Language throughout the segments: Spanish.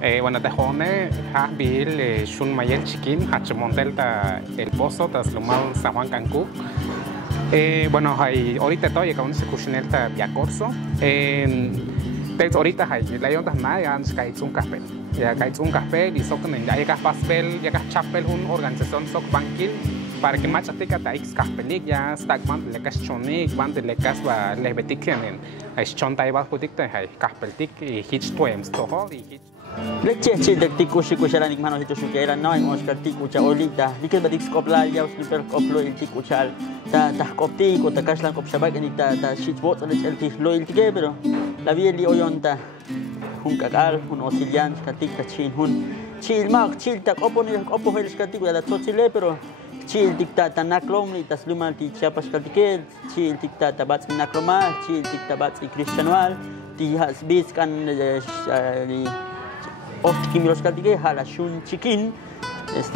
Bueno, te jone, Bill, Shun Mayel Chiquín, Hachimontel, El Pozo, Taslumal, San Juan Cancún. Bueno, hay ahorita estoy con ese cuchinel via corso. Ahorita hay la yonda nada, ya caíz un café. Ya caíz un café y socan ya llega pastel, llega chapel, una organización soc banquil para que más tica taix café ya está cuando le cas chonik, cuando le cas va le betiken en chonta y va putik hay café tic y hitch tuems toho y hitch. Leche de tiku si kucharan ik manos itu sukera no en oscar tiku cha olita dikit badik skopla ya super koplo il tiku chal ta kopti ko ta kaslan kop shabak ni ta shit bot le el tis lo il tike pero la vie li oyonta hun kakal hun osilian katik ta chin hun chil mak chil ta kopo ni kopo hel skatik la totsile pero chil dikta ta naklom ni tas lumal ti chiapas katike chil dikta ta bats nakloma chil dikta bats cristianual ti has bis kan ni Oft kimilos katige hala shun chikin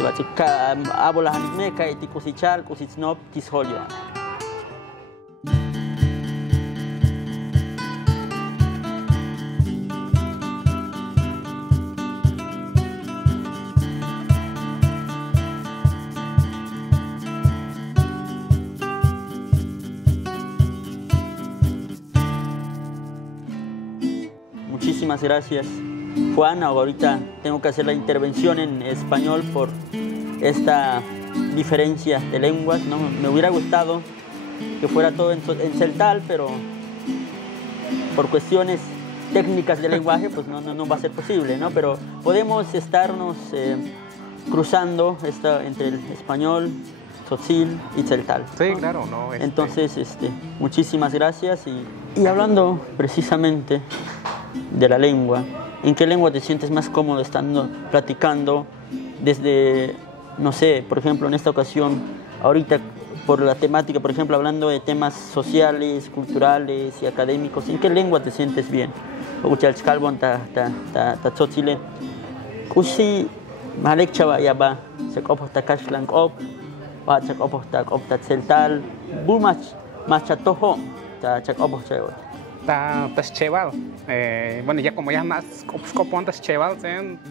batika abola hanime kai ti kusichal kusitsnop tisholio. Muchísimas gracias, Juan. Ahorita tengo que hacer la intervención en español por esta diferencia de lenguas, ¿no? Me hubiera gustado que fuera todo en celtal, pero por cuestiones técnicas de lenguaje pues no va a ser posible, ¿no? Pero podemos estarnos cruzando entre el español, tzotzil y celtal, ¿no? Sí, claro, no. Entonces, muchísimas gracias y hablando precisamente de la lengua, ¿en qué lengua te sientes más cómodo estando platicando desde, no sé, por ejemplo, en esta ocasión, ahorita por la temática, por ejemplo, hablando de temas sociales, culturales y académicos, ¿en qué lengua te sientes bien? Tzotzile, kusi malek chava yaba, se copo ta kashlan op, va se copo ta celtal, bulmach machatojo, ta chacopo chavo. Tas cheval. Bueno, ya como ya más copontas cheval,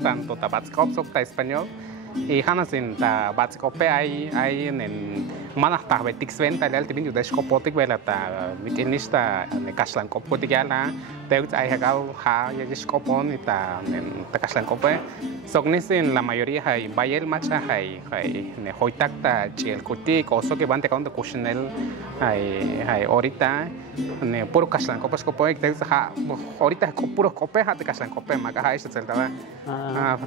tanto tabatzcop, ta español, y hanas en tabatzcope hay en manachta betix venta el altimin de scopotic vela ta mitinista ne kaslan copotic ya la teut hay hagal ha ya scopon y ta kaslan cope sognis en la mayoría hay bayel macha hay ne hoitak ta chiel kutik oso que van te con de cuchinel hay ahorita ne puro kaslan cope scopoic te ha ahorita puro cope ha te kaslan cope maga hay se celta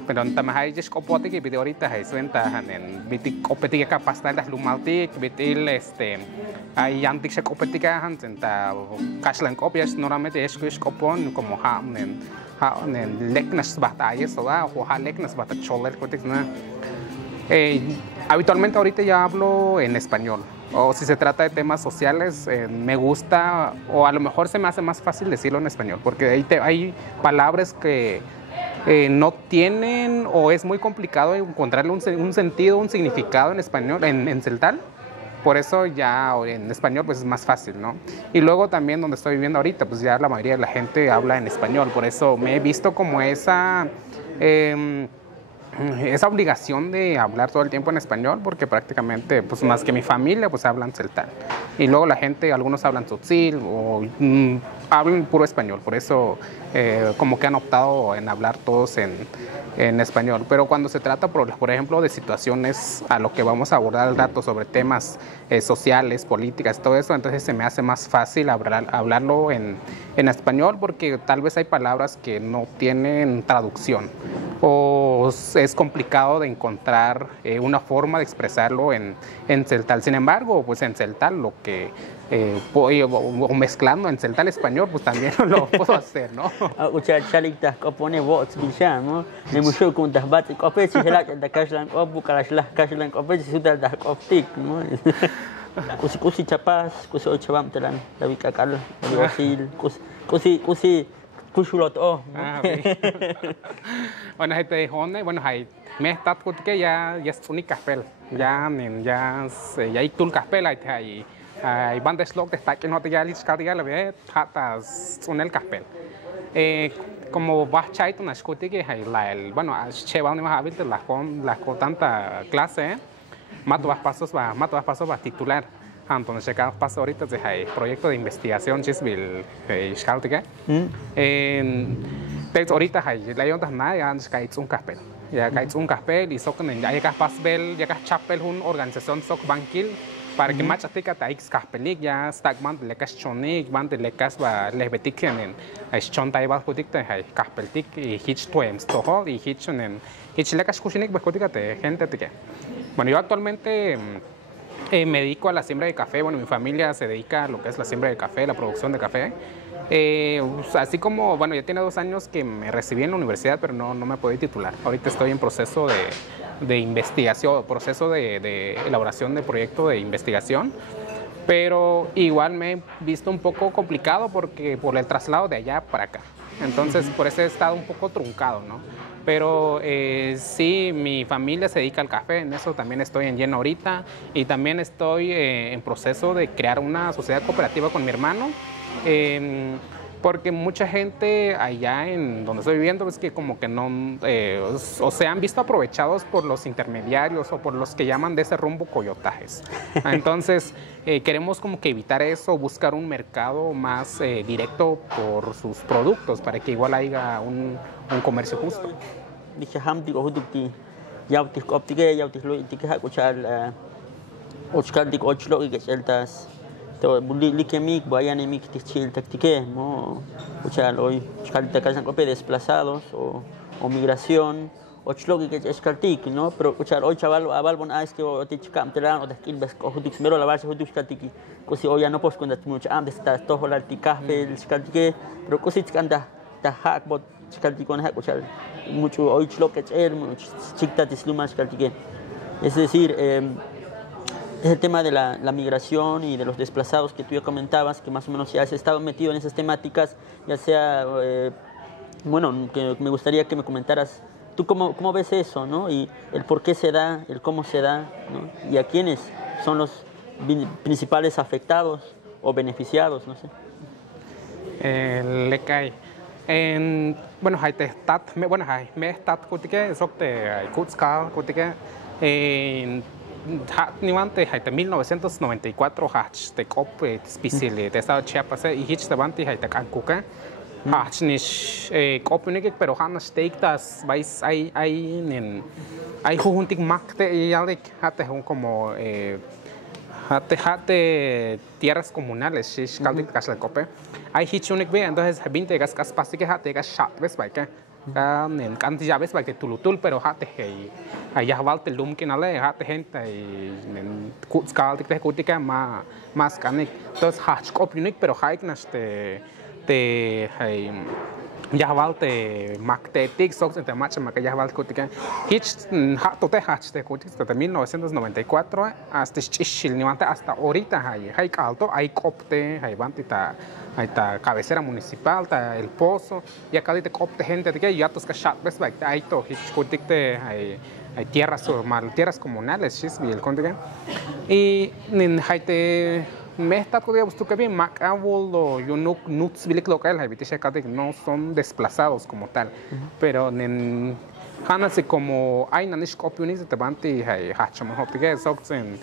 pero también hay scopotic y video ahorita hay suenta en bitik copetic capasta las lumaltic bitil hay antes se copetica hansen ta kaslan copias normalmente es copon como en leknas batallas o ha leknas batallas choler cotic na habitualmente ahorita ya hablo en español o si se trata de temas sociales me gusta o a lo mejor se me hace más fácil decirlo en español porque hay palabras que no tienen o es muy complicado encontrarle un sentido, un significado en español, en celtal. Por eso ya en español pues es más fácil, ¿no? Y luego también donde estoy viviendo ahorita pues ya la mayoría de la gente habla en español. Por eso me he visto como esa obligación de hablar todo el tiempo en español porque prácticamente pues más que mi familia pues hablan celtal. Y luego la gente, algunos hablan tzotzil o hablan puro español. Por eso como que han optado en hablar todos en español. Pero cuando se trata, por ejemplo, de situaciones a lo que vamos a abordar al rato sobre temas sociales, políticas, todo eso, entonces se me hace más fácil hablarlo en español porque tal vez hay palabras que no tienen traducción o es complicado de encontrar una forma de expresarlo en celtal. Sin embargo, pues en celtal lo que o mezclando en celtal español, pues también lo puedo hacer, ¿no? Ucha chalikta kopone bots bisa, ¿no? Ne musuh kuntas bat kope si helak da kaslan op bukalaslah kaslan kope si sudah dah optik, ¿no? Kusi chapas, kusi ochabam telan, dawi kakal, dawi osil, kusi kusulot oh. Bueno, bueno, hay me está porque ya es única caspel, ya iktul caspel hay bandes log de está que no te ya lich cardiga la ve hatas unel caspel. como vas chaito na escuti que hay bueno, cheval ni más hábil con tanta clase, mato vas pasos va titular. Entonces, llegamos paso ahorita de hay proyecto de investigación chisbil schaltige. Pero ahorita hay la yonda nada ya antes cae un café. Ya cae un café y socan ya llegas pasbel, llegas chapel una organización sok banquil para que más atika ta ex café ya stagman de lecas chonik, van de lecas va lebetik en es chon ta iba kutik te hay café tik y hitch tuems toho y hitch en hitch lecas kuchinik ba kutik te gente te. Bueno, yo actualmente me dedico a la siembra de café. Bueno, mi familia se dedica a lo que es la siembra de café, la producción de café. Así como, bueno, ya tiene 2 años que me recibí en la universidad, pero no me puedo titular. Ahorita estoy en proceso de investigación, proceso de elaboración de proyecto de investigación. Pero igual me he visto un poco complicado porque por el traslado de allá para acá. Entonces, por eso he estado un poco truncado, ¿no? Pero sí, mi familia se dedica al café, en eso también estoy en lleno ahorita. Y también estoy en proceso de crear una sociedad cooperativa con mi hermano. Porque mucha gente allá en donde estoy viviendo es que como que no, o se han visto aprovechados por los intermediarios o por los que llaman de ese rumbo coyotajes. Entonces queremos como que evitar eso, buscar un mercado más directo por sus productos para que igual haya un comercio justo. Dije hamti ko hudukti yauti optike yauti lo itike ha kuchal ochkal dik ochlo que celtas to buli likemik bayanemik tichil taktike mo kuchal hoy ochkal takasan kope desplazados o migración ochlo que eskaltik no pero kuchal hoy chaval abalbon a este o tichkam telan o dakil bas ko hudik mero la base hudik skatiki kusi hoy ya no pos cuando mucho am de esta to holar tikahbe eskaltike pero kusi tikanda ta hak bot eskaltikon hak kuchal mucho hoy lo que es chicta tislumas caltique. Es decir, es el tema de la migración y de los desplazados que tú ya comentabas, que más o menos ya has estado metido en esas temáticas, ya sea, bueno, que me gustaría que me comentaras, tú cómo ves eso, ¿no? Y el por qué se da, el cómo se da, ¿no? Y a quiénes son los principales afectados o beneficiados, no sé. Le cae. Bueno, hay testat, bueno, hay me estat kutike, sokte kutskal kutike, ni antes hay 1994 hatch de cop especial de estado Chiapas y hitch de banti hay de cancuca, hatch nish cop unique pero han steak das vais hay juntik makte y alek hatte como hatte tierras comunales, shish caldic casla cope. Hay hichunik ve, entonces 20 gas pasti que hatte gas shot ves by que en cantidad ves by que tulutul pero hatte hay ya valte lum que nale hatte gente en kutscal de kutika más canik. Entonces hatch cop unique pero hay te hay ya valte magnetic socks entre match que ya valte kutika hitch tote hatch de kutika desde 1994 hasta chichil ni hasta ahorita hay alto hay copte hay vantita hay ta cabecera municipal ta el pozo y acá de copte gente de que ya tos que chat ves like hay to hitch kutika hay tierras comunales chis y el contigo y hay te me está todavía tú que bien macabolo yo nuts bilik local hay viste que no son desplazados como tal pero en hanase como hay nanish copunis de banti hay hachamo hoptige soxen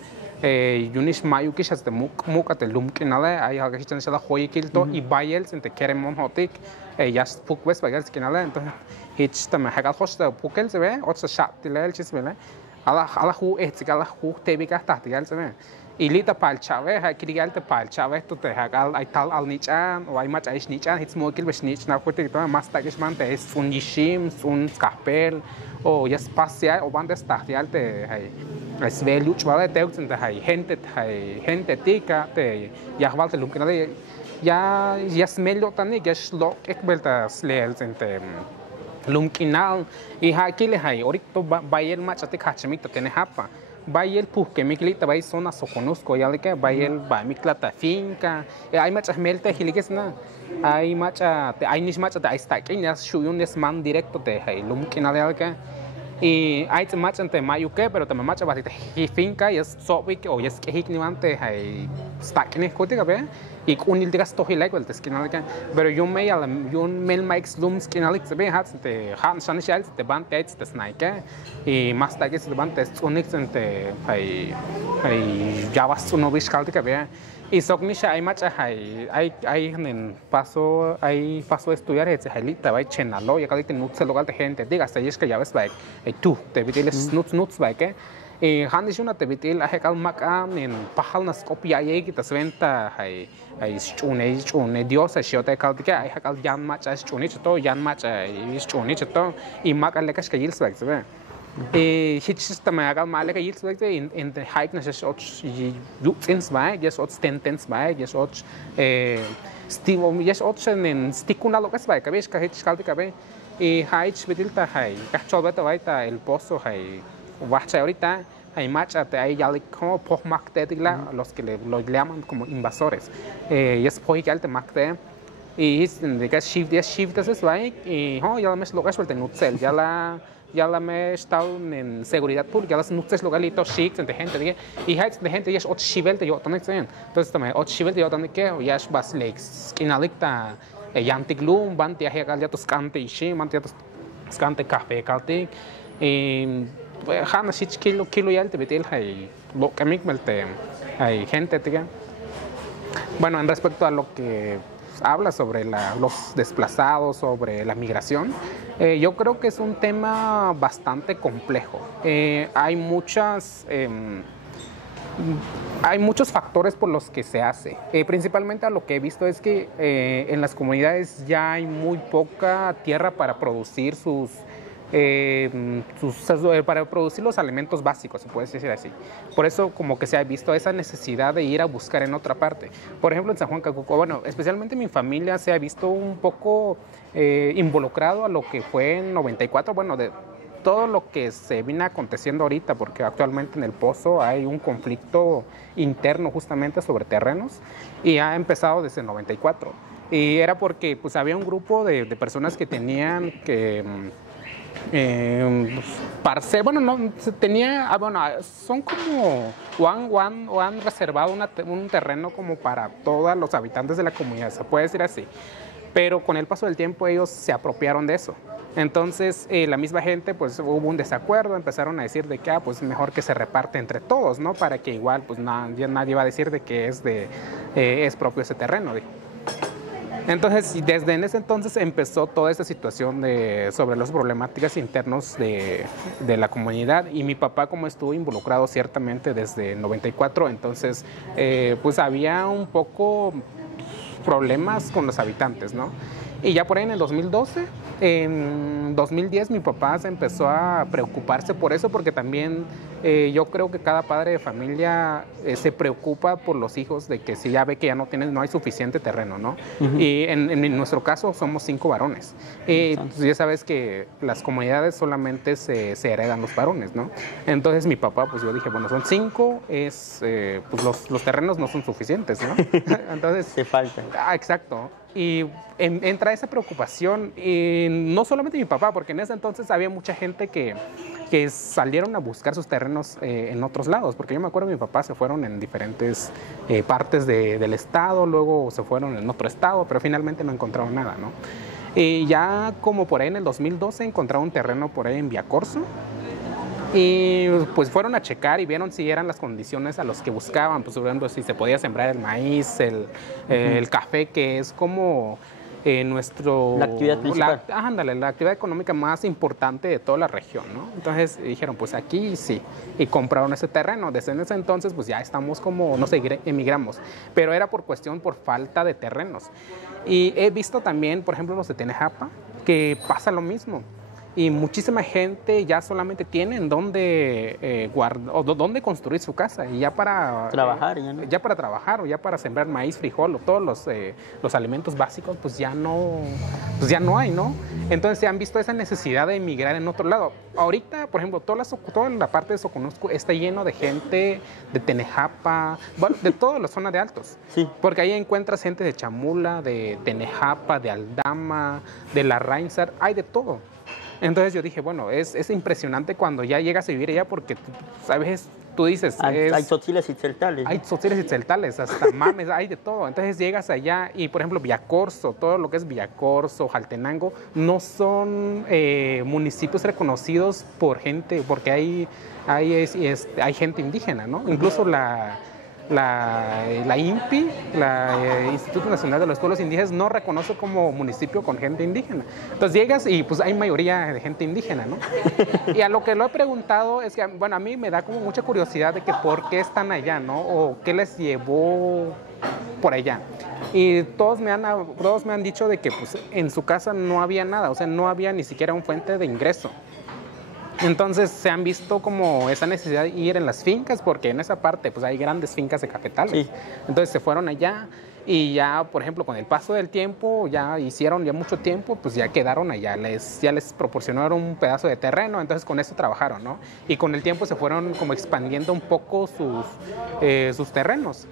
yunish mayukish as de mukate lumke nada hay algo que se la hoyikilto y bayels en te queremon hotik ya pukves bagals que nada entonces hitch también hagal hosta pukel se ve otsa chat tilel chismele ala hu etsikala hu tebika tahtigal se ve y lita pal chave hay que digarte pal chave esto te haga hay tal al nichan o hay más hay nichan hits mo kilbe snitch na fuerte que más tagish man te es un yishim un scapel o ya espacial o banda stagial te hay es veluch vale te usen te hay gente tica te ya valte lum que ya smelo tani que es lo que vuelta slel entre lumkinal y aquí le hay ahorita bayel machate hachemito tiene hapa Bayel porque mi clita vai zona soconusco ya le que bayel va mi clata finca hay muchas melte giliges na hay mucha hay nis mucha de está que ya shuyun es man directo de hay lumkin ale que y hay te macha ante mayuque pero también macha basita finca y es sobic o es que hikniante hay stack ni cote cabe y unil digas to hilek wel teskinalika pero yo me al yo mel mix lums kinalik se be hat te han san shal te ban te snaike y más ta que se ban te unix ante hay ya vas uno biscalti cabe y sognisha hay macha hay en paso a estudiar ese halita vai chenalo ya calite nutse local de gente diga se es que ya ves vai tú te vitiles nuts vai que y handis una te vitil a hekal makam en pahal nas kopia ye kita sventa hay chune dios a shota kal que hay hekal yan macha chune to yan macha is chune to y makal lekas que yils vai se hitches da mal mal que yils vai in the hike nas shot ins vai yes ot stentens vai yes ot stivo yes ot en stikuna lo que vai que ves que hitch kal que y hike vitil ta hay ka chobeta vai ta el pozo hay Wacha ahorita hay macha hay ya como pochmakte los que lo llaman como invasores y es pochi alte makte y es de que shift es like y ya me lo que suelte nutzel ya la me estado en seguridad pública las nutzes localitos chic de gente y hay de gente ya es ot shivel de yo también entonces también ot shivel de yo también que ya es bas lex inalicta yantiglum banti ya tus cante y shi manti tus cante café calte Hana sich kilo y alte betel hay lo que me hay gente bueno en respecto a lo que habla sobre los desplazados sobre la migración yo creo que es un tema bastante complejo hay muchos factores por los que se hace principalmente a lo que he visto es que en las comunidades ya hay muy poca tierra para producir para producir los alimentos básicos, se puede decir así. Por eso como que se ha visto esa necesidad de ir a buscar en otra parte. Por ejemplo, en San Juan Cacuco, bueno, especialmente mi familia se ha visto un poco involucrado a lo que fue en 94, bueno, de todo lo que se viene aconteciendo ahorita, porque actualmente en el Pozo hay un conflicto interno justamente sobre terrenos y ha empezado desde el 94. Y era porque pues había un grupo de personas que tenían que bueno, no tenía, bueno, son como o han reservado un terreno como para todos los habitantes de la comunidad, se puede decir así. Pero con el paso del tiempo ellos se apropiaron de eso. Entonces la misma gente pues hubo un desacuerdo, empezaron a decir de que pues mejor que se reparte entre todos, ¿no? Para que igual pues nadie va a decir de que es propio ese terreno. Entonces, desde en ese entonces empezó toda esta situación sobre las problemáticas internos de la comunidad y mi papá como estuvo involucrado ciertamente desde el 94, entonces pues había un poco problemas con los habitantes, ¿no? Y ya por ahí en el 2012, en 2010 mi papá se empezó a preocuparse por eso porque también yo creo que cada padre de familia se preocupa por los hijos de que si ya ve que ya no hay suficiente terreno, ¿no? Y en nuestro caso somos 5 varones. Pues ya sabes que las comunidades solamente se heredan los varones, ¿no? Entonces mi papá, pues yo dije, bueno, son 5, pues los terrenos no son suficientes, ¿no? Entonces... Te falta. Exacto. Y entra esa preocupación, y no solamente mi papá, porque en ese entonces había mucha gente que salieron a buscar sus terrenos en otros lados, porque yo me acuerdo que mi papá se fueron en diferentes partes del estado, luego se fueron en otro estado, pero finalmente no encontraron nada, ¿no? Y ya como por ahí en el 2012 encontraron un terreno por ahí en Villacorso, y pues fueron a checar y vieron si eran las condiciones a las que buscaban, pues por ejemplo si se podía sembrar el maíz, el café, que es como la actividad principal. La actividad económica más importante de toda la región, ¿no? Entonces dijeron, pues aquí sí, y compraron ese terreno. Desde ese entonces, pues ya estamos como, no sé, emigramos, pero era por falta de terrenos. Y he visto también, por ejemplo, los de Tenejapa, que pasa lo mismo. Y muchísima gente ya solamente tienen dónde dónde construir su casa y ya para trabajar, ya para trabajar o ya para sembrar maíz, frijol o todos los alimentos básicos, pues ya no hay, ¿no? Entonces se han visto esa necesidad de emigrar en otro lado. Ahorita, por ejemplo, toda la parte de Soconusco está lleno de gente de Tenejapa, bueno, de toda la zona de Altos. Sí. Porque ahí encuentras gente de Chamula, de Tenejapa, de Aldama, de la Reinsar, hay de todo. Entonces yo dije, bueno, es impresionante cuando ya llegas a vivir allá porque a veces tú dices... Hay tzotzilez y tzeltales. Hay tzotzilez y tzeltales, hasta mames, hay de todo. Entonces llegas allá y, por ejemplo, Villacorso, todo lo que es Villacorso, Jaltenango, no son municipios reconocidos por gente, porque hay gente indígena, ¿no? Incluso la INPI, Instituto Nacional de los Pueblos Indígenas, no reconoce como municipio con gente indígena. Entonces llegas y pues hay mayoría de gente indígena, ¿no? Y a lo que lo he preguntado es que, bueno, a mí me da como mucha curiosidad de que por qué están allá, ¿no? O qué les llevó por allá. Y todos me han dicho de que pues en su casa no había nada, o sea, no había ni siquiera un fuente de ingreso. Entonces se han visto como esa necesidad de ir en las fincas, porque en esa parte pues hay grandes fincas de cafetales. Sí. Entonces se fueron allá y ya, por ejemplo, con el paso del tiempo, ya hicieron ya mucho tiempo, pues ya quedaron allá, ya les proporcionaron un pedazo de terreno, entonces con eso trabajaron, ¿no? Y con el tiempo se fueron como expandiendo un poco sus terrenos.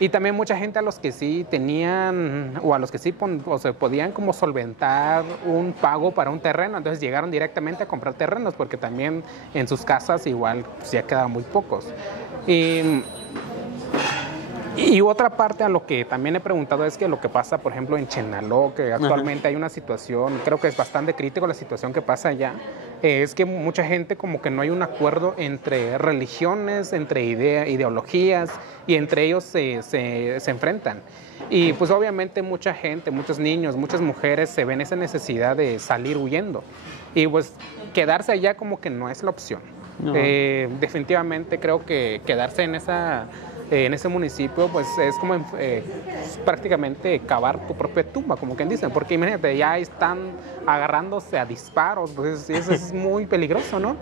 Y también mucha gente a los que sí tenían, o a los que sí podían como solventar un pago para un terreno, entonces llegaron directamente a comprar terrenos, porque también en sus casas igual pues, ya quedaban muy pocos. Y otra parte a lo que también he preguntado es que lo que pasa, por ejemplo, en Chenaló, que actualmente hay una situación, creo que es bastante crítico la situación que pasa allá, es que mucha gente como que no hay un acuerdo entre religiones, entre ideologías, y entre ellos se enfrentan. Y pues obviamente mucha gente, muchos niños, muchas mujeres se ven esa necesidad de salir huyendo. Y pues quedarse allá como que no es la opción. No. Definitivamente creo que quedarse en ese municipio pues es como prácticamente cavar tu propia tumba, como quien dicen, porque imagínate, ya están agarrándose a disparos, pues eso es muy peligroso, ¿no?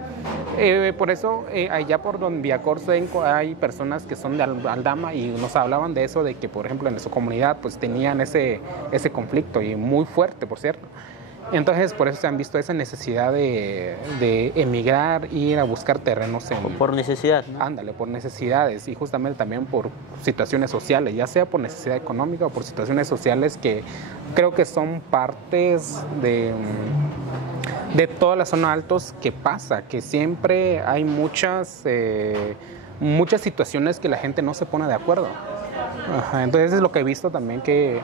Por eso allá por donde Villacorso hay personas que son de Aldama y nos hablaban de eso, de que por ejemplo en su comunidad pues tenían ese conflicto y muy fuerte, por cierto. Entonces, por eso se han visto esa necesidad de emigrar, ir a buscar terrenos. Por necesidad, ¿no? Ándale, por necesidades y justamente también por situaciones sociales, ya sea por necesidad económica o por situaciones sociales que creo que son partes de toda la zona altos que pasa, que siempre hay muchas situaciones que la gente no se pone de acuerdo. Ajá, entonces es lo que he visto también que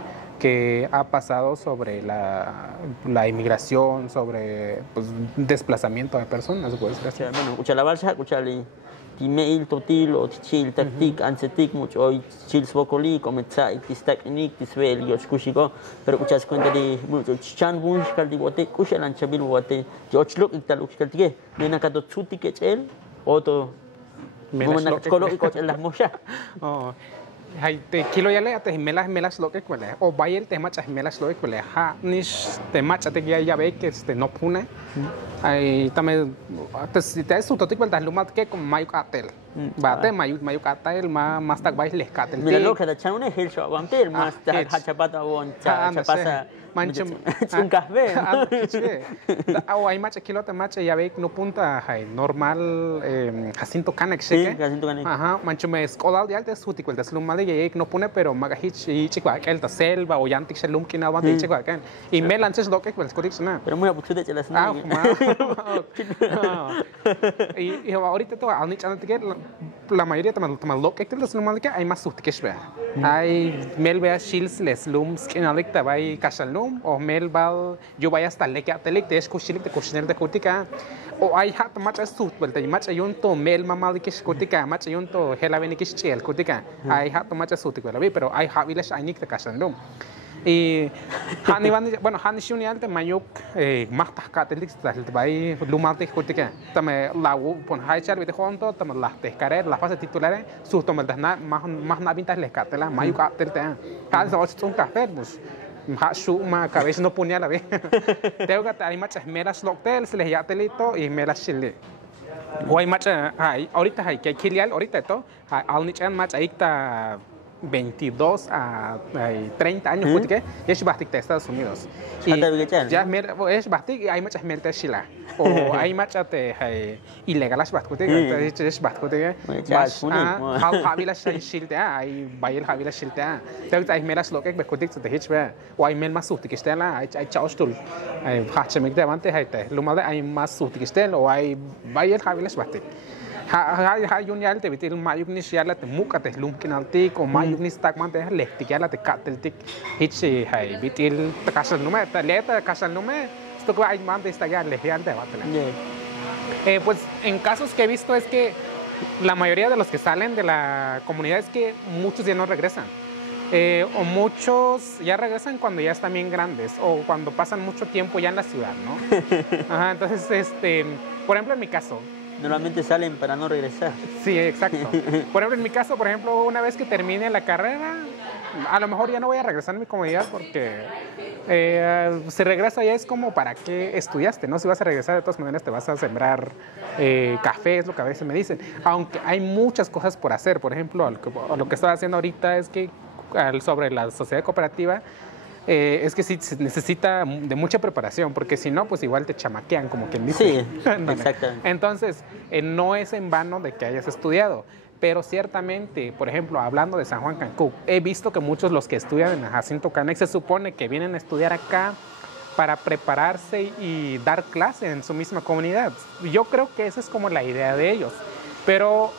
ha pasado sobre la inmigración, sobre pues, desplazamiento de personas. Pues. Bueno, escucha la balsa, escucha timeil, totil, o tichil, tactic, ansetic, mucho hoy chils vocoli, comenzar, tistaknik, tisvel, yoshkushiko, pero escuchas cuenta de mucho chan bunch, caldi bote, kusha lanchabil bote, yochlock, iktaluk, caltique, nena kato chuti que él, otro, como na colo y coche las mochas. Hay te kilo ya le ate melas lo que cuele o bayel te macha melas lo que cuele ha nish te macha te ya ve que no pune ay también si te es totik el lumat que con mayuk atel bate mayuk atel más tak bayel les katel mira lo que da chan una hel shop vampir más chapata bon chapasa manchem un café o hay macha kilo te macha ya ve no punta hay normal Jacinto Canek cheque ajá manchem escolar de alta sutik el lumat y no pone pero magahich y chico aquel ta selva o yantik shalum kina va chico aquel y melanches lo que pues correcto pero muy abuchute de las y ahorita todo al nicho que la mayoría toman lo que es normal que hay más sutikes hay melbea shills les lums que no le va y cashalum o melbal yo vaya hasta le que atelik de escuchilik de cochinel de cortica o hay hat macha sut vuelta y macha yunto mel mamal que cortica macha yunto hela beni que chiel cortica hay hat macha sut pero hay habiles ainik de cashalum y bueno hani shuni alte mayuk más tascatelik vai lumate cortica tame la pon hay char vete junto tame las pescarer las fases titulares sus tomas más navintas les catela mayuk atelte tal se un café pues ma cabeza no ponía la vez tengo que hay machas meras local se les ya telito y meras chile o hay macha hay ahorita hay que kilial ahorita esto al nichan macha ahí está 22 a 30 años, porque es bastante de Estados Unidos. Y ya es bastante, hay muchas mertes chila. O hay muchas ilegal bastante, es bastante. Habila shiltea, hay bail habila shiltea. Pero hay melas lo que becutic de hitchbe. O hay mel más suti que estela, hay chaostul. Hay hachemik de avante, hay más suti que estela, o hay bail habila bastante. Hay un yal te vitil mayuk ni siala te muka te lumkin altik o mayuk ni stak man te lektik yala te katel tik hitchi hay vitil te kasal nume te leta kasal nume esto que hay man te está ya legian de batele. Pues en casos que he visto es que la mayoría de los que salen de la comunidad es que muchos ya no regresan. O muchos ya regresan cuando ya están bien grandes o cuando pasan mucho tiempo ya en la ciudad, ¿no? Ajá, entonces, por ejemplo, en mi caso, normalmente salen para no regresar. Sí, exacto. Por ejemplo, en mi caso, por ejemplo, una vez que termine la carrera, a lo mejor ya no voy a regresar a mi comunidad porque si regresa ya es como para qué estudiaste, ¿no? Si vas a regresar, de todas maneras te vas a sembrar café, es lo que a veces me dicen. Aunque hay muchas cosas por hacer. Por ejemplo, lo que estoy haciendo ahorita es que sobre la sociedad cooperativa, es que sí se necesita de mucha preparación, porque si no, pues igual te chamaquean, como quien dice. Sí, exactamente. Entonces, no es en vano de que hayas estudiado, pero ciertamente, por ejemplo, hablando de San Juan Cancún, he visto que muchos los que estudian en Jacinto Canex se supone que vienen a estudiar acá para prepararse y dar clase en su misma comunidad. Yo creo que esa es como la idea de ellos, pero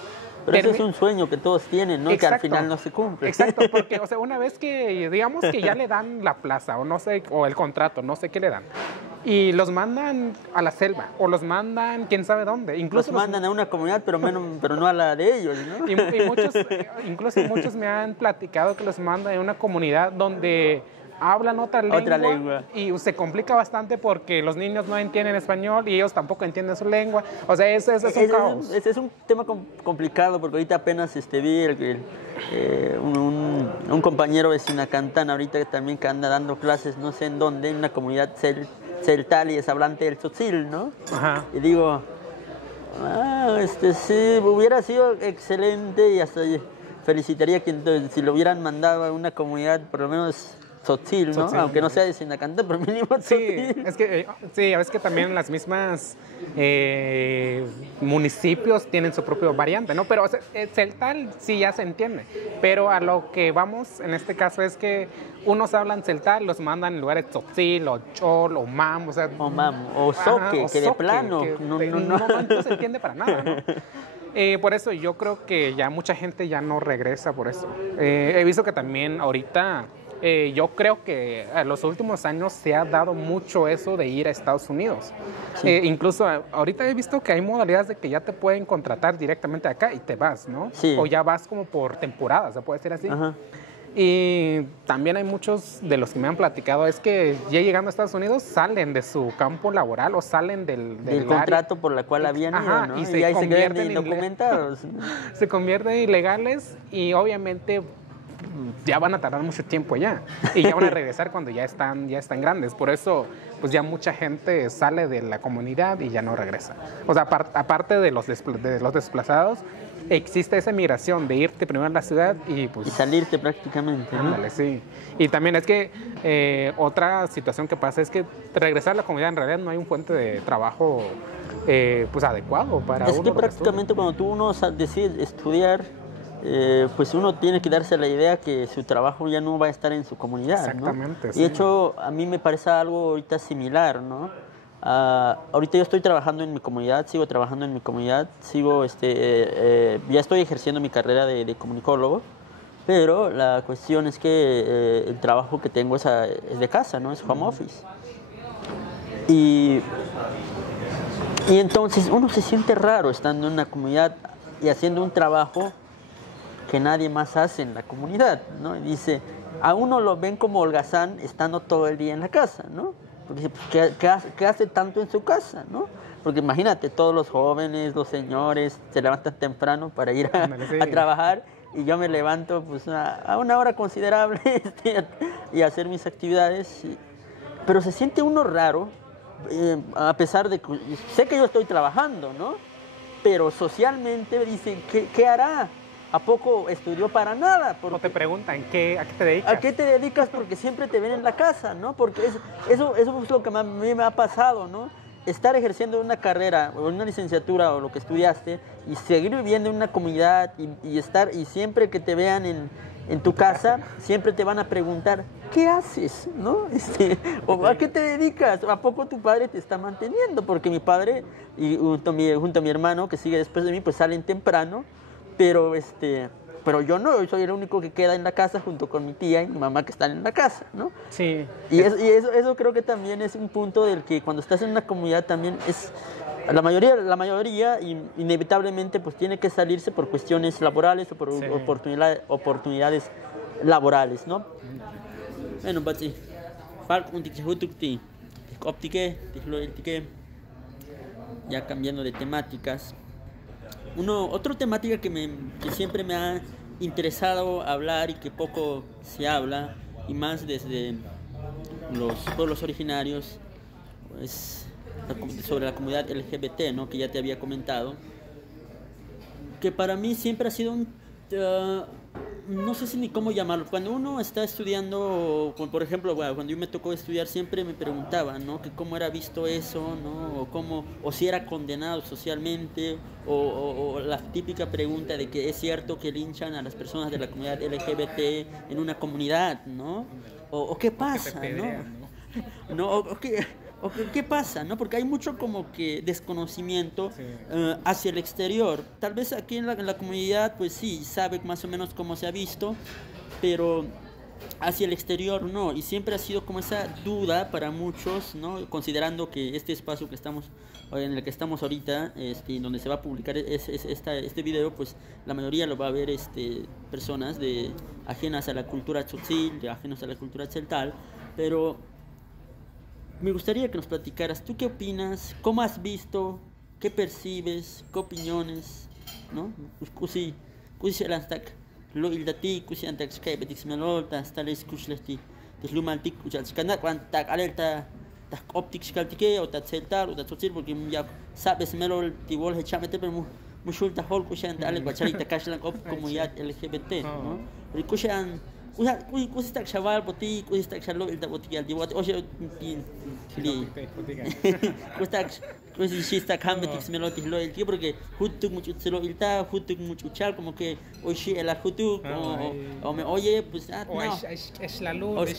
ese es un sueño que todos tienen, ¿no? Exacto, que al final no se cumple. Exacto, porque, o sea, una vez que, digamos que ya le dan la plaza, o no sé, o el contrato, no sé qué le dan, y los mandan a la selva, o los mandan quién sabe dónde. Incluso los mandan a una comunidad, pero no a la de ellos, ¿no? Incluso muchos me han platicado que los mandan a una comunidad donde hablan otra lengua y se complica bastante porque los niños no entienden español y ellos tampoco entienden su lengua. O sea, ese es un caos. Ese es un tema complicado porque ahorita apenas vi un compañero de Sinacantán ahorita que también que anda dando clases no sé en dónde, en una comunidad celtal y es hablante del tzotzil, ¿no? Ajá. Y digo, sí, hubiera sido excelente y hasta felicitaría que si lo hubieran mandado a una comunidad por lo menos tzotzil, ¿no? Aunque no sea de Sinacantán, pero mínimo tzotzil. Sí, es que también las mismas municipios tienen su propia variante, ¿no? Pero celtal sí ya se entiende, pero a lo que vamos en este caso es que unos hablan celtal, los mandan en lugares tzotzil o chol o mam, o soque, que de plano no se entiende para nada, ¿no? Por eso yo creo que ya mucha gente ya no regresa por eso. He visto que también ahorita yo creo que en los últimos años se ha dado mucho eso de ir a Estados Unidos. Sí. Incluso ahorita he visto que hay modalidades de que ya te pueden contratar directamente acá y te vas, ¿no? Sí. O ya vas como por temporada, ¿se puede decir así? Ajá. Y también hay muchos de los que me han platicado es que ya llegando a Estados Unidos salen de su campo laboral o salen del contrato por la cual habían ido, ¿no? Y ahí se quedan indocumentados. Se convierten en ilegales y obviamente ya van a tardar mucho tiempo allá y ya van a regresar cuando ya están grandes. Por eso, pues ya mucha gente sale de la comunidad y ya no regresa. O sea, aparte de los desplazados, existe esa migración de irte primero a la ciudad y pues... Y salirte prácticamente, ¿no? Ándale, sí. Y también es que otra situación que pasa es que regresar a la comunidad en realidad no hay un fuente de trabajo pues adecuado para uno. Es que prácticamente cuando uno decide estudiar, pues uno tiene que darse la idea que su trabajo ya no va a estar en su comunidad, exactamente, ¿no? sí. Y de hecho, a mí me parece algo ahorita similar, ¿no? Ahorita yo estoy trabajando en mi comunidad, sigo trabajando en mi comunidad, ya estoy ejerciendo mi carrera de comunicólogo, pero la cuestión es que el trabajo que tengo es de casa, ¿no? Es home office. Y entonces uno se siente raro estando en una comunidad y haciendo un trabajo que nadie más hace en la comunidad, ¿no? Y dice, a uno lo ven como holgazán estando todo el día en la casa, ¿no? Porque dice, pues, ¿qué hace tanto en su casa, no? Porque imagínate, todos los jóvenes, los señores, se levantan temprano para ir a trabajar y yo me levanto pues a una hora considerable y hacer mis actividades. Pero se siente uno raro, a pesar de que sé que yo estoy trabajando, ¿no? Pero socialmente dicen, ¿qué hará? ¿A poco estudió para nada? No te preguntan, ¿a qué te dedicas? ¿A qué te dedicas? Porque siempre te ven en la casa, ¿no? Porque eso es lo que a mí me ha pasado, ¿no? Estar ejerciendo una carrera o una licenciatura o lo que estudiaste y seguir viviendo en una comunidad y siempre que te vean en tu casa, siempre te van a preguntar, ¿qué haces? ¿No? O ¿a qué te dedicas? ¿A poco tu padre te está manteniendo? Porque mi padre y junto a mi hermano que sigue después de mí, pues salen temprano, pero yo no, yo soy el único que queda en la casa junto con mi tía y mi mamá que están en la casa, ¿no? Sí. Y eso creo que también es un punto del que cuando estás en una comunidad también es... La mayoría inevitablemente pues tiene que salirse por cuestiones laborales o por oportunidades laborales, ¿no? Bueno, Batsi, ya cambiando de temáticas. Otra temática que siempre me ha interesado hablar y que poco se habla, y más desde los pueblos originarios, es sobre la comunidad LGBT, ¿no? Que ya te había comentado, que para mí siempre ha sido no sé si ni cómo llamarlo. Cuando uno está estudiando, por ejemplo, cuando yo me tocó estudiar, siempre me preguntaban, ¿no? Que cómo era visto eso, ¿no? O si era condenado socialmente, o la típica pregunta de que es cierto que linchan a las personas de la comunidad LGBT en una comunidad, ¿no? O qué pasa, ¿no? No, ¿qué pasa? ¿No? Porque hay mucho como que desconocimiento hacia el exterior. Tal vez aquí en la comunidad, pues sí, sabe más o menos cómo se ha visto, pero hacia el exterior no. Y siempre ha sido como esa duda para muchos, ¿no? Considerando que este espacio en el que estamos ahorita, donde se va a publicar este video, pues la mayoría lo va a ver personas ajenas a la cultura tzotzil, ajenas a la cultura tzeltal, pero me gustaría que nos platicaras, ¿tú qué opinas? ¿Cómo has visto? ¿Qué percibes? ¿Qué opiniones? ¿No? Kusi elastak lo ildati kusi antak skai betik smelolta stales kuslesti deslumantik kuchalskanak antak alerta tak optik skaltike o tak celtar o tak tzotzil porque ya sabes melol tibol hechamete pero mushulta hol kushan ale bacharita kashlan op comunidad LGBT, ¿no? Kushan kusi tak chaval boti kusi tak chalo ilta boti al diwat oye kusi shista kambetik smelotik lo el porque hutuk mucho selo ilta hutuk mucho chal como que oye el hutuk o me oye pues no es la luz.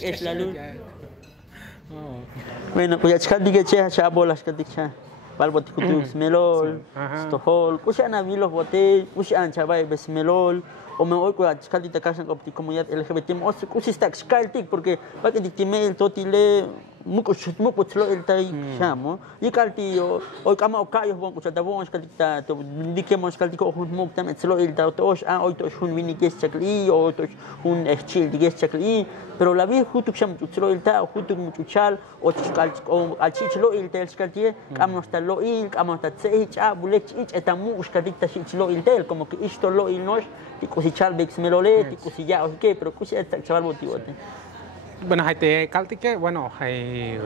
Bueno, pues ya chkaldik che chabol chkaldik cha balbotik hutuk smelol stohol kushan avilos bote kushan chabay besmelol o me voy con la chkaldik takashan optik comunidad LGBT o kusi tak chkaldik porque va que diktimel totile mucho el tai chamo y calti o kama o kayo bon kuchata bon skalita to dikemos skaltiko o muk tam etslo el ta to hoy to hun mini kes chakli o to hun chil diges chakli pero la vi jutu cham etslo el ta jutu mucho chal o chkaltik o alchichlo el ta skaltie kam no sta lo il kam no sta tsei cha bulech ich etamu skaltik ta chilo el tel como que esto lo il nos tikusi chal bex melole tikusi ya o que pero kusi eta chaval motivote. Bueno, hay caltique, bueno, hay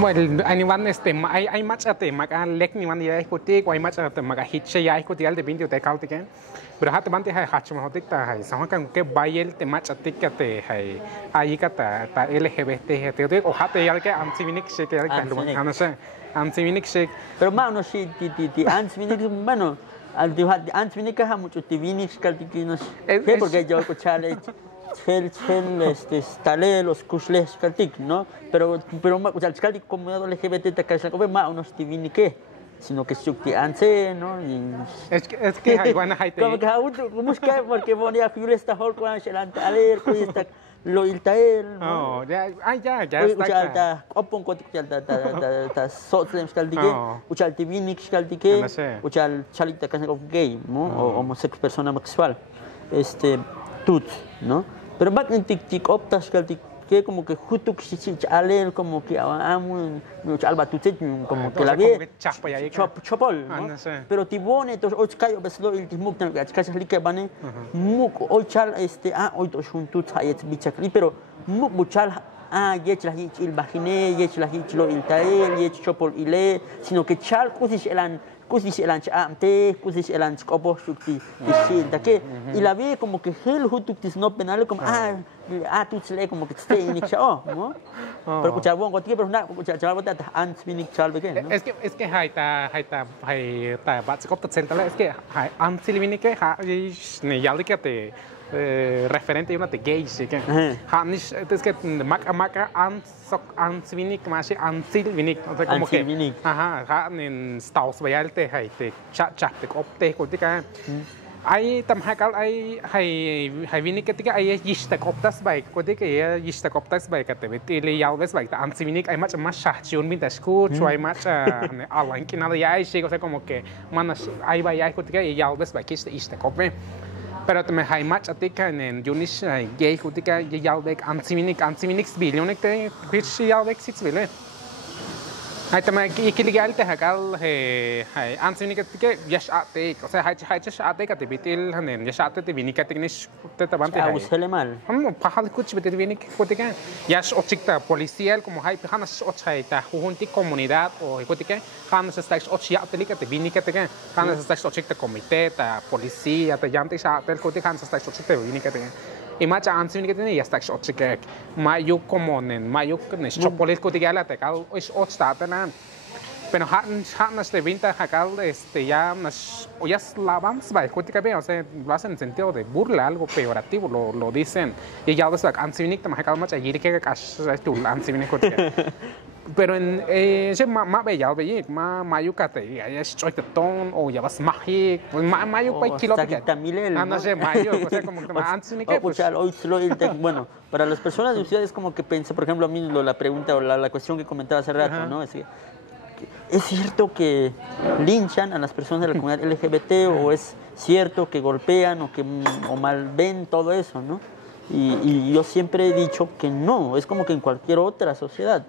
bueno, hay más maca lek ni man ya discutir, hay más maca hitche ya discutir al de 20 de caltique, pero hat man te hay hatch mejor ticta hay, son que bail te más tica te hay ahí kata LGBT te o hat ya que antivinik se que no sé antivinik se pero más no sí ti antivinik bueno al de antivinik ha mucho tivinik caltique no sé porque yo escucharle stale los kusles kaltik, ¿no? Pero el kaltik como LGBT te cae como más unos divini que sino que sukti anse, ¿no? Es que hay buena gente. Como que como que porque ponía fiul esta hol con el aler, pues está lo iltael, ¿no? Oh, ya está. Está opon kotik ta sotlem skaldike, uchal divini skaldike, uchal chalita cae como gay, ¿no? O homosexual persona sexual. Tut, ¿no? Pero va en TikTok optas que como que justo que se alel como que amo mucho albatute como que la ve chopol, ¿no? Pero tibone entonces hoy cayo beslo el timuk tan que casi le que bane muk hoy chal hoy to junto hayet bichakli pero muk buchal yech la hich il bagine yech la hich lo il tael yech chopol ile sino que chal kusi elan kusis elanch amte, kusis elanch kobo shukti ishilta que y la ve como que hel hutuktis no penal como tú se como que te ni chao, ¿no? Pero escuchar bon gotti pero na escuchar chaval bote ants vinik chal beke, ¿no? Es que hay batskop central es que hay ansil vinike ni yalike te referente una te gay sí que es que maca ans vinik más ansil vinik o sea como que ajá en Estados Unidos te chat te opte cotica hay tamhakal hay vinik ketika hay yista koptas baik cotica yista koptas baik kate betili yalves baik ansil vinik hay más shachun min tasku chuai más alan kinala ya sí o sea como que manas hay vaya cotica yalves baik yista kopme pero también hay más atika en Yunis gay kutika yalvek antsiminik bilionek te which yalvek sits bile hay también ikilegal te hakal hay antsiminik te yash ate o sea hay yash ate kate bitil hanen yash ate te vinika teknish te tabante hay usele mal pahal kuch bitil vinik kutika yash ochikta policial como hay hanas ochai ta junti comunidad o kutika hanas staks ochia telika te vinika te hanas staks ochikta comité ta policía ta yante sa tel kutika hanas staks ochikta vinika te y más antes viene que tiene ya está hecho que mayo como en mayo que es chocolate cotidiana la tecal es otra pero han este vinta jacal ya nas o ya lavamos va cotidiana o sea lo hacen en sentido de burla algo peyorativo lo dicen y ya después antes viene que jacal más allí que tu antes viene cotidiana pero en ese más bella mayo que ya es chocolate ton o ya vas mágico mayo para kilómetros no sé mayo o sea como que antes viene que bueno para las personas de ustedes como que piensa por ejemplo a mí la pregunta o la cuestión que comentaba hace rato no es cierto que linchan a las personas de la comunidad LGBT o es cierto que golpean o mal ven todo eso no y yo siempre he dicho que no es como que en cualquier otra sociedad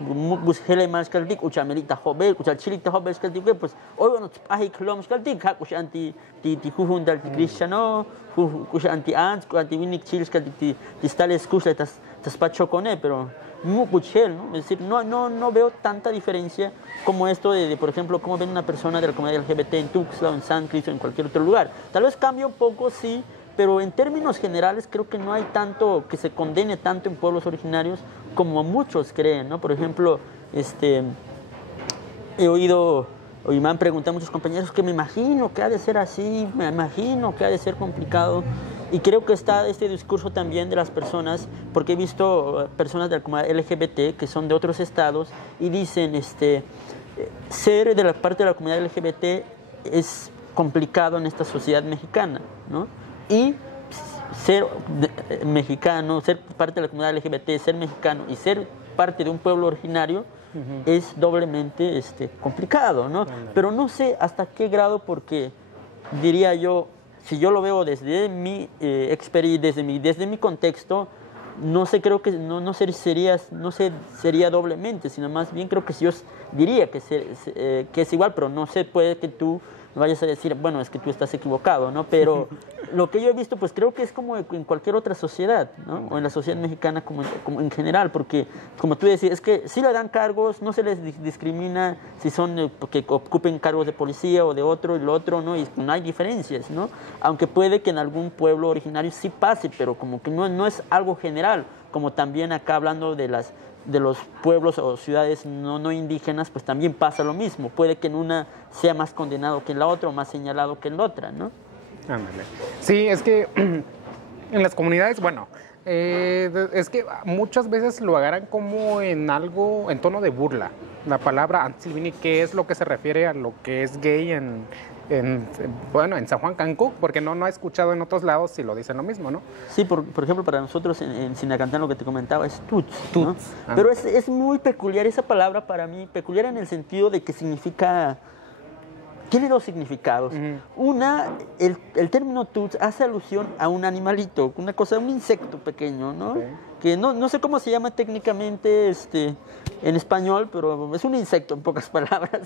busquele más caldic uchamelita joven uchachilita joven caldic pues hoy bueno hay kilómetros caldic uch anti tijujun del cristiano uch anti ants anti vinik chiles caldic tistales cusletas taspacho con pero muy buchel no es decir no veo tanta diferencia como esto de por ejemplo cómo ven una persona de la comunidad LGBT en Tuxtla en San Cristo en cualquier otro lugar tal vez cambia un poco sí pero en términos generales creo que no hay tanto que se condene tanto en pueblos originarios como muchos creen, ¿no? Por ejemplo, he oído y me han preguntado muchos compañeros que me imagino que ha de ser así, me imagino que ha de ser complicado y creo que está este discurso también de las personas, porque he visto personas de la comunidad LGBT que son de otros estados y dicen, ser de la parte de la comunidad LGBT es complicado en esta sociedad mexicana, ¿no? Y ser mexicano, ser parte de la comunidad LGBT, ser mexicano y ser parte de un pueblo originario es doblemente complicado, ¿no? Pero no sé hasta qué grado porque diría yo, si yo lo veo desde mi experiencia, desde mi contexto, no sé, creo que no sería doblemente, sino más bien creo que yo diría que es igual, pero no sé, puede que tú vayas a decir, bueno, es que tú estás equivocado, ¿no? Pero lo que yo he visto, pues creo que es como en cualquier otra sociedad, ¿no? O en la sociedad mexicana como en general, porque, como tú decías, es que sí le dan cargos, no se les discrimina si son que ocupen cargos de policía o de otro y lo otro, ¿no? Y no hay diferencias, ¿no? Aunque puede que en algún pueblo originario sí pase, pero como que no es algo general, como también acá hablando de los pueblos o ciudades no indígenas, pues también pasa lo mismo. Puede que en una sea más condenado que en la otra o más señalado que en la otra, ¿no? Ándale. Sí, es que en las comunidades, bueno, es que muchas veces lo agarran como en algo, en tono de burla. La palabra antilvini, ¿qué es lo que se refiere a lo que es gay en San Juan Cancún? Porque no he escuchado en otros lados si lo dicen lo mismo, ¿no? Sí, por ejemplo, para nosotros en Sinacantán lo que te comentaba es tuts, ¿no? Pero es muy peculiar esa palabra para mí, peculiar en el sentido de que significa... Tiene dos significados. Una, el término tuts hace alusión a un animalito, una cosa, un insecto pequeño, ¿no? Okay. Que no sé cómo se llama técnicamente en español, pero es un insecto en pocas palabras.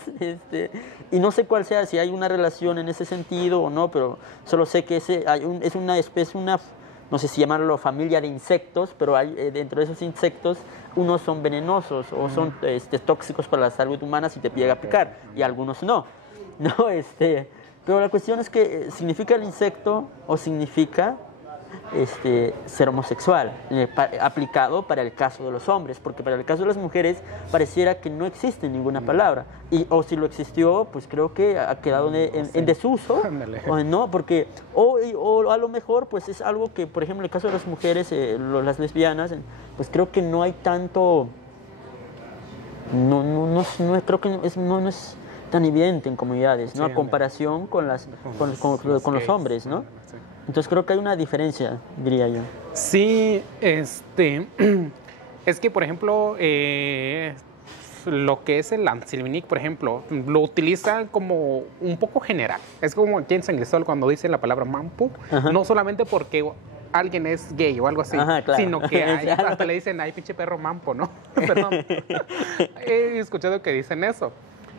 Y no sé cuál sea, si hay una relación en ese sentido o no, pero solo sé que es una especie, no sé si llamarlo familia de insectos, pero hay, dentro de esos insectos unos son venenosos o son tóxicos para la salud humana si te llega a picar y algunos no. No, pero la cuestión es que significa el insecto o significa ser homosexual, aplicado para el caso de los hombres, porque para el caso de las mujeres pareciera que no existe ninguna palabra, o si lo existió, pues creo que ha quedado en desuso, o no, porque, o a lo mejor pues es algo que, por ejemplo, en el caso de las mujeres, las lesbianas, pues creo que no hay tanto, creo que no es tan evidente en comunidades, ¿no? A comparación con los hombres, ¿no? Entonces creo que hay una diferencia, diría yo. Sí, es que, por ejemplo, lo que es el Ansilvinic, por ejemplo, lo utiliza como un poco general. Es como aquí en San Cristóbal cuando dice la palabra mampu, no solamente porque alguien es gay o algo así, claro, sino que hasta le dicen, ay, pinche perro mampo, ¿no? Perdón. He escuchado que dicen eso.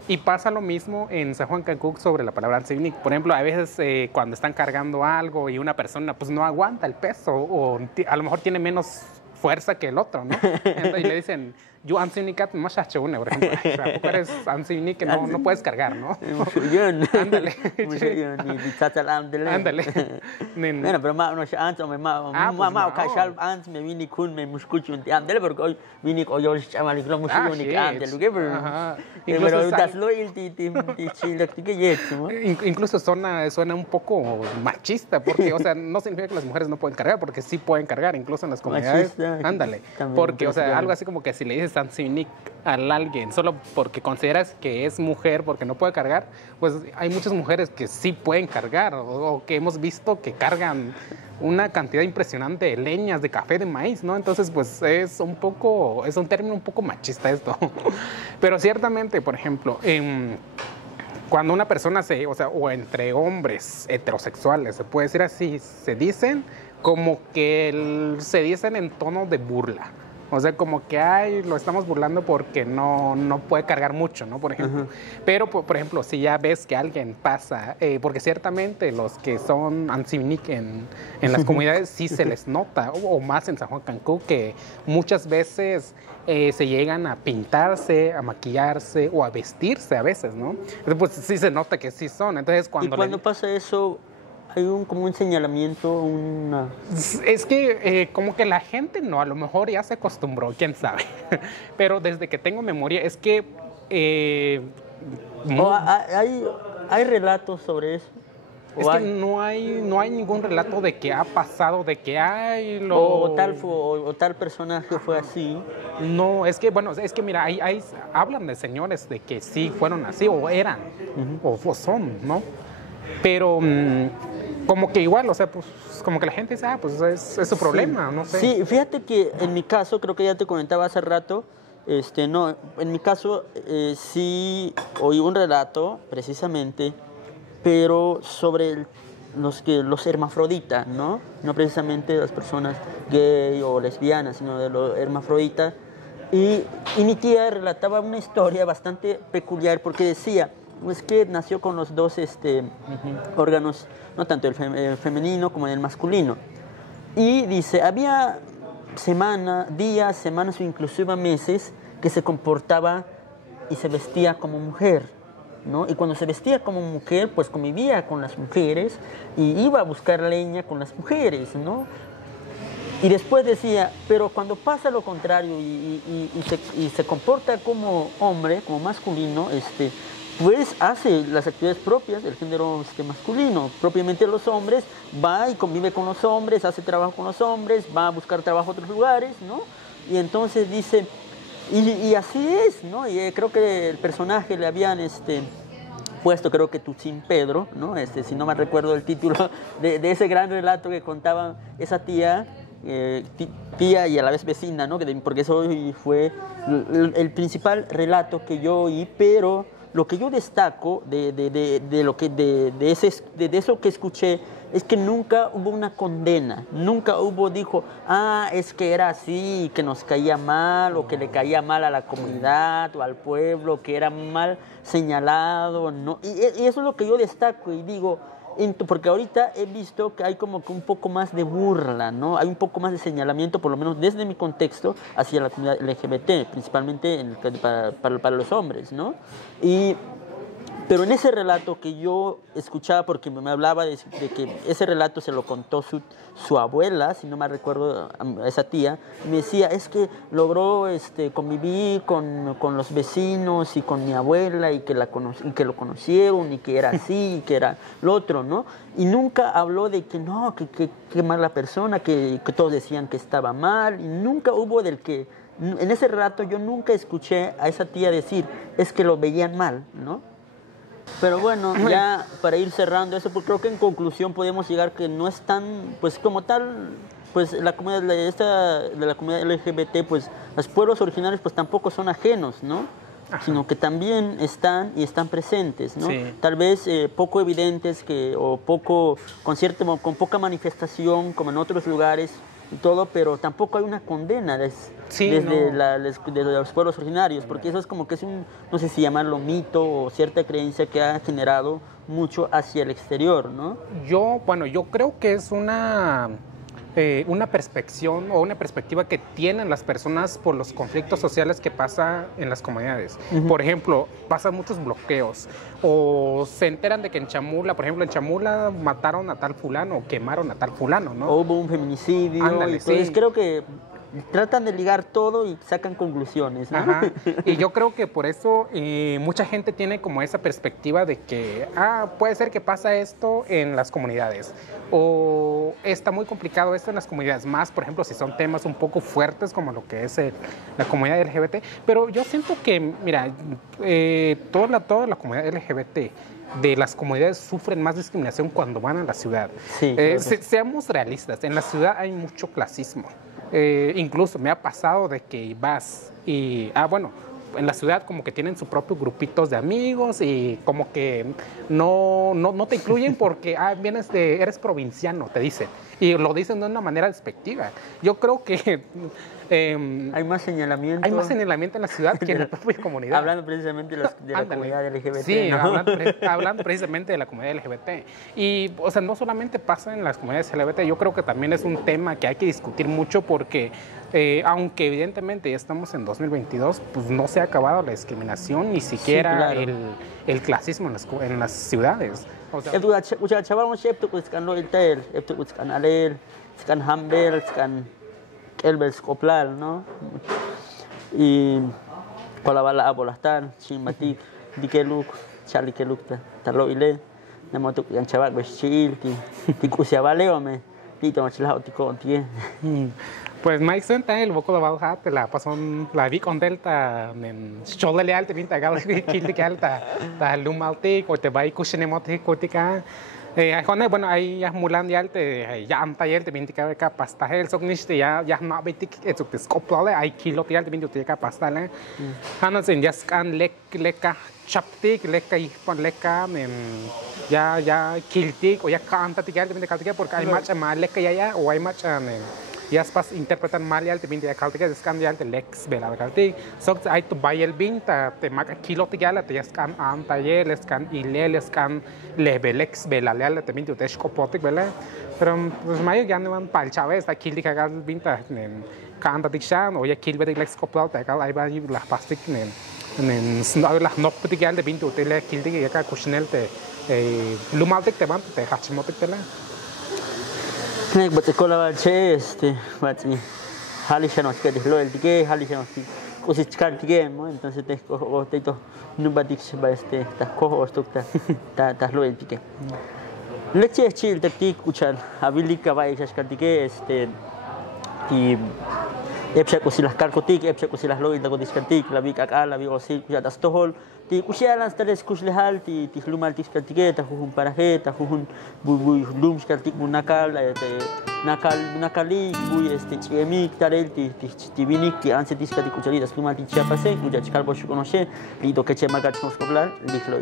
Y pasa lo mismo en San Juan Cancún sobre la palabra Ansilvinic. Por ejemplo, a veces cuando están cargando algo y una persona pues no aguanta el peso o a lo mejor tiene menos fuerza que el otro, ¿no? Entonces le dicen, yo Ansilvinicat más achune, por ejemplo. O sea, tú eres Ansilvinic que no puedes cargar, ¿no? Ándale. Ándale. Bueno, pero antes me vine con me muscucho en ándale porque hoy vine con yo chaval que lo muscucho en ándale, pero das loyalty incluso suena un poco machista porque, o sea, no significa que las mujeres no pueden cargar, porque sí pueden cargar, incluso en las comunidades. Ándale. Porque, o sea, algo así como que si le dices Ansilvinic a alguien solo porque consideras que es mujer porque no puede cargar, pues hay muchas mujeres que sí pueden cargar o que hemos visto que cargan una cantidad impresionante de leñas, de café, de maíz, ¿no? Entonces, pues es un término un poco machista esto. Pero ciertamente, por ejemplo, cuando una persona o entre hombres heterosexuales, se puede decir así, se dicen como que se dicen en tono de burla. O sea, como que lo estamos burlando porque no puede cargar mucho, ¿no? Por ejemplo. Pero, por ejemplo, si ya ves que alguien pasa, porque ciertamente los que son Ansilvinic en las comunidades sí se les nota, o más en San Juan Cancún, que muchas veces se llegan a pintarse, a maquillarse o a vestirse a veces, ¿no? Entonces, pues sí se nota que sí son. Entonces, cuando pasa eso, hay como un señalamiento, Es que como que la gente a lo mejor ya se acostumbró, quién sabe. Pero desde que tengo memoria es que... ¿Hay relatos sobre eso? Es que no hay ningún relato de que ha pasado, de que hay... O tal personaje fue así. No, es que, bueno, mira, hablan de señores de que sí fueron así, o eran, o son, ¿no? Pero como que igual, o sea, pues como que la gente dice, pues es su problema, no sé. Sí, fíjate que en mi caso, creo que ya te comentaba hace rato, en mi caso sí oí un relato, precisamente, pero sobre los hermafroditas, ¿no? No precisamente las personas gay o lesbianas, sino de los hermafroditas. Y mi tía relataba una historia bastante peculiar porque decía, pues que nació con los dos órganos, no tanto el femenino como el masculino. Y dice, había días, semanas o inclusive meses que se comportaba y se vestía como mujer, ¿no? Y cuando se vestía como mujer, pues convivía con las mujeres y iba a buscar leña con las mujeres, ¿no? Y después decía, pero cuando pasa lo contrario y se comporta como hombre, como masculino, pues hace las actividades propias del género masculino. Propiamente los hombres, va y convive con los hombres, hace trabajo con los hombres, va a buscar trabajo en otros lugares, ¿no? Y entonces dice, y así es, ¿no? Y creo que el personaje le habían puesto, creo que Tutzin Pedro, ¿no? Si no me recuerdo el título de ese gran relato que contaba esa tía y a la vez vecina, ¿no? Porque eso fue el principal relato que yo oí, pero lo que yo destaco de eso que escuché es que nunca hubo una condena, nunca dijo, es que era así, que nos caía mal o que le caía mal a la comunidad o al pueblo, que era mal señalado, ¿no? Y eso es lo que yo destaco y digo, porque ahorita he visto que hay como que un poco más de burla, ¿no? Hay un poco más de señalamiento, por lo menos desde mi contexto, hacia la comunidad LGBT, principalmente para los hombres, ¿no? Pero en ese relato que yo escuchaba, porque me hablaba de que ese relato se lo contó su abuela, si no me recuerdo, a esa tía, me decía, es que logró convivir con los vecinos y con mi abuela y que lo conocieron y que era así y que era lo otro, ¿no? Y nunca habló de que no, que mala persona, que todos decían que estaba mal, y nunca hubo del que... En ese relato yo nunca escuché a esa tía decir, es que lo veían mal, ¿no? Pero bueno, ya para ir cerrando eso, pues creo que en conclusión podemos llegar que no es tan, pues como tal, pues la comunidad de la comunidad LGBT, pues los pueblos originarios pues tampoco son ajenos, ¿no? Ajá. Sino que también están y están presentes, ¿no? Sí. Tal vez poco evidentes o poco, con poca manifestación como en otros lugares y todo, pero tampoco hay una condena desde los pueblos originarios, porque eso es como que es no sé si llamarlo mito o cierta creencia que ha generado mucho hacia el exterior, ¿no? Yo creo que es una perspección o una perspectiva que tienen las personas por los conflictos sociales que pasa en las comunidades. Por ejemplo, pasan muchos bloqueos o se enteran de que en Chamula, por ejemplo, en Chamula mataron a tal fulano o quemaron a tal fulano, ¿no? O hubo un feminicidio. Ándale, entonces creo que tratan de ligar todo y sacan conclusiones, ¿no? Ajá. Y yo creo que por eso mucha gente tiene como esa perspectiva de que puede ser que pasa esto en las comunidades o está muy complicado esto en las comunidades, más por ejemplo si son temas un poco fuertes como lo que es la comunidad LGBT, pero yo siento que, mira, toda la comunidad LGBT de las comunidades sufren más discriminación cuando van a la ciudad. Sí, seamos realistas, en la ciudad hay mucho clasismo. Incluso me ha pasado de que vas y, en la ciudad como que tienen sus propios grupitos de amigos y como que no te incluyen porque eres provinciano, te dicen. Y lo dicen de una manera despectiva. Yo creo que hay más señalamiento. Hay más señalamiento en la ciudad que en la propia comunidad. Hablando precisamente de la comunidad LGBT. Sí, ¿no? hablando precisamente de la comunidad LGBT. Y, o sea, no solamente pasa en las comunidades LGBT, yo creo que también es un tema que hay que discutir mucho porque, aunque evidentemente ya estamos en 2022, pues no se ha acabado la discriminación, ni siquiera el clasismo en las ciudades. O sea, Elbel Skoplar, ¿no? Y con la bala abolastar, Chimatik, Dikeluk, Charlie Keluk, Taloile, Nemotuk, Yanchabak, Beshil, Tikusiabaleo, Tito Machilao, Tico, Tie. Pues Mike Senta, el boco de Balja, te la pasó la vi con Delta, en Cholele Alta, Vinta Gal, Kiltik Alta, Lumaltik, o te va y Kushinemotik, Kotika. Bueno, ahí ya mulan ya ya antayer te vintica ka pasta el sokniste ya na betik etuk te skoplale ai kilo te te vintu te ka pasta le hanas en jaskan leka chaptik leka ipon leka ya kiltik o ya canta te te vintica porque hay macha mal leka ya o hay macha ya pas interpretan mal ya te vintica kaltika jaskan ya te lex bela kaltik sok ai to bayel binta te maka kilo te ya te jaskan antayer leskan ile leskan lebelex bela le te vintu te skopotik bela pero pues mayo ya no van pal chave esta kiltika gal binta canta dikshan o ya kilbetik lex koplau te gal ai ba las pastik las nok petik ya te vintu te le kiltika ya ka kushnel te lumaltik te van te hachimotik te la Nek batikola balche bati halishanos que deslo el tique halishanos usichkar tique, ¿no? Entonces te to no batix ba ta cojo ta lo el tique. Leche chil te tic uchal habilika ba ishkar tique y epsha kusilas karkotik epsha kusilas lo ita kodiskantik la bik akala bi osil kujatas tohol ti kusialan stales kuslehal ti lumal tiskantik ta huhun parajeta huhun buy lum skantik munakal nakali buy chiemik tarel ti vinik ti anse tiskantik kuchalidas lumal ti chapase kujach karbo shukonoshe lido que chema gachnos koblar liklo